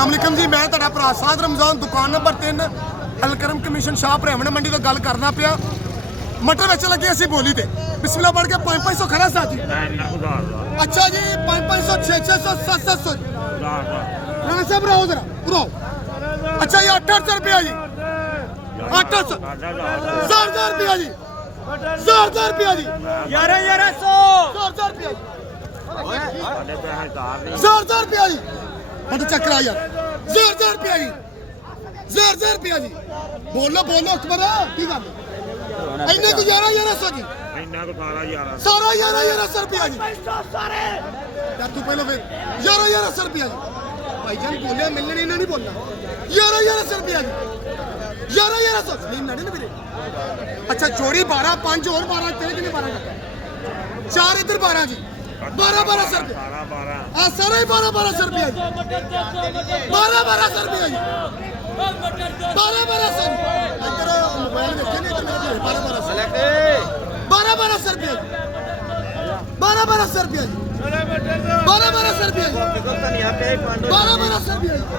अस्सलाम वालेकुम जी, मैं तुहाडा भरा साद रमजान, दुकान नंबर 3 अलकरम कमीशन शाह भरावण मंडी तो गल करना पिया। मटर बेच लगे असी बोली ते बिस्मिल्लाह पढ़ के 500 खरा सा जी। अच्छा जी 500 600 700 राणा साहब रहो जरा पूरा। अच्छा ये 800 रुपया जी, 800 1000 रुपया जी, 1000 रुपया जी, 1100 रुपया जी, 1000 रुपया जी। मत चक्कर आ यार, 1000 रुपया जी, 1000 रुपया जी। बोलो बोलो अकबर की गल इन्ने को 1100 जी, सारा 1100 रुपया जी। यार तू पहले फिर 1100 रुपया जी। भाईजान बोले मिलने इन्हें नहीं बोलना। 1100 रुपया जी, 1100 नहीं ना मेरे। अच्छा चोरी 12 5 और 12 तेरे कितने 12 4 इधर 12 जी, 1200 रुपया। हाँ सारा ही 1200 रुपया जी, 1200 रुपया जी, 1200 इधर मोबाइल देखे नहीं इधर 1200 रुपया जी, 1200 रुपया जी, 1200 रुपया जी, 1200 रुपया जी।